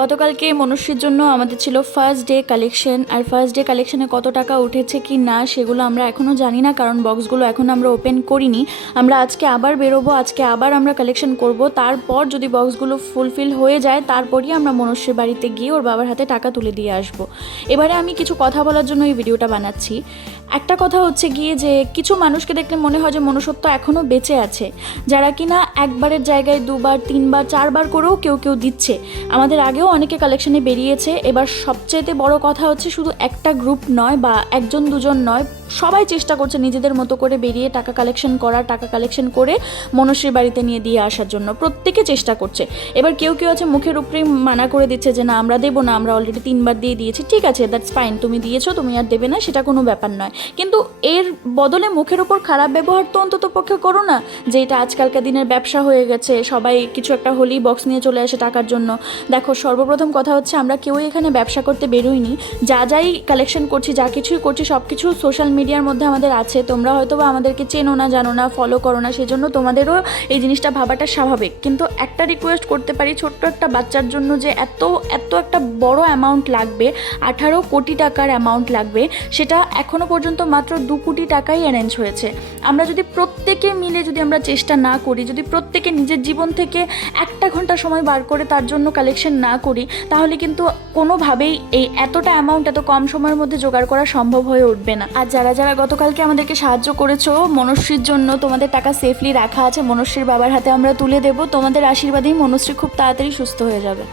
গতকালকে মনস্বীর জন্য আমাদের ছিল ফার্স্ট ডে কালেকশন। আর ফার্স্ট ডে কালেকশনে কত টাকা উঠেছে কি না সেগুলো আমরা এখনও জানি না, কারণ বক্সগুলো এখন আমরা ওপেন করিনি। আমরা আজকে আবার বেরোবো, আজকে আবার আমরা কালেকশন করব। তারপর যদি বক্সগুলো ফুলফিল হয়ে যায় তারপরই আমরা মনস্বীর বাড়িতে গিয়ে ওর বাবার হাতে টাকা তুলে দিয়ে আসব। এবারে আমি কিছু কথা বলার জন্য এই ভিডিওটা বানাচ্ছি। একটা কথা হচ্ছে গিয়ে যে কিছু মানুষকে দেখলে মনে হয় যে মনুষ্যত্ব এখনও বেঁচে আছে, যারা কিনা একবারের জায়গায় দুবার তিনবার চারবার করেও কেউ কেউ দিচ্ছে। আমাদের আগেও অনেকে কালেকশনে বেরিয়েছে। এবার সবচেয়ে বড় কথা হচ্ছে শুধু একটা গ্রুপ নয় বা একজন দুজন নয়, সবাই চেষ্টা করছে নিজেদের মতো করে বেরিয়ে টাকা কালেকশন করে মনস্বীর বাড়িতে নিয়ে দিয়ে আসার জন্য। প্রত্যেকে চেষ্টা করছে। এবার কেউ কেউ আছে মুখের উপরেই মানা করে দিচ্ছে যে না আমরা দেবো না, আমরা অলরেডি 3বার দিয়ে দিয়েছি। ঠিক আছে, দ্যাটস ফাইন, তুমি দিয়েছো, তুমি আর দেবে না, সেটা কোনো ব্যাপার নয়। কিন্তু এর বদলে মুখের উপর খারাপ ব্যবহার তো অন্তত পক্ষে করো না, যে এটা আজকালকার দিনের ব্যবসা হয়ে গেছে, সবাই কিছু একটা হলেই বক্স নিয়ে চলে আসে টাকার জন্য। দেখো, সর্বপ্রথম কথা হচ্ছে আমরা কেউই এখানে ব্যবসা করতে বেরোইনি। যাই কালেকশন করছি, যা কিছুই করছি সব কিছু সোশ্যাল মিডিয়ার মধ্যে আমাদের আছে। তোমরা হয়তো বা আমাদেরকে চেনো না, জানো না, ফলো করো না, সেজন্য তোমাদেরও এই জিনিসটা ভাবাটা স্বাভাবিক। কিন্তু একটা রিকোয়েস্ট করতে পারি, ছোট্ট একটা বাচ্চার জন্য যে এত একটা বড় অ্যামাউন্ট লাগবে, 18 কোটি টাকার অ্যামাউন্ট লাগবে, সেটা এখনও পর্যন্ত মাত্র 2 কোটি টাকাই অ্যারেঞ্জ হয়েছে। আমরা যদি প্রত্যেকে মিলে যদি আমরা চেষ্টা না করি, যদি প্রত্যেকে নিজের জীবন থেকে 1 ঘন্টা সময় বার করে তার জন্য কালেকশন না করি, তাহলে কিন্তু কোনোভাবেই এই এতটা অ্যামাউন্ট এত কম সময়ের মধ্যে জোগাড় করা সম্ভব হয়ে উঠবে না। আর যারা যারা গতকালকে আমাদেরকে সাহায্য করেছো, মনস্বীর জন্য তোমাদের টাকা সেফলি রাখা আছে, মনস্বীর বাবার হাতে আমরা তুলে দেবো। তোমাদের আশীর্বাদেই মনস্বী খুব তাড়াতাড়ি সুস্থ হয়ে যাবে।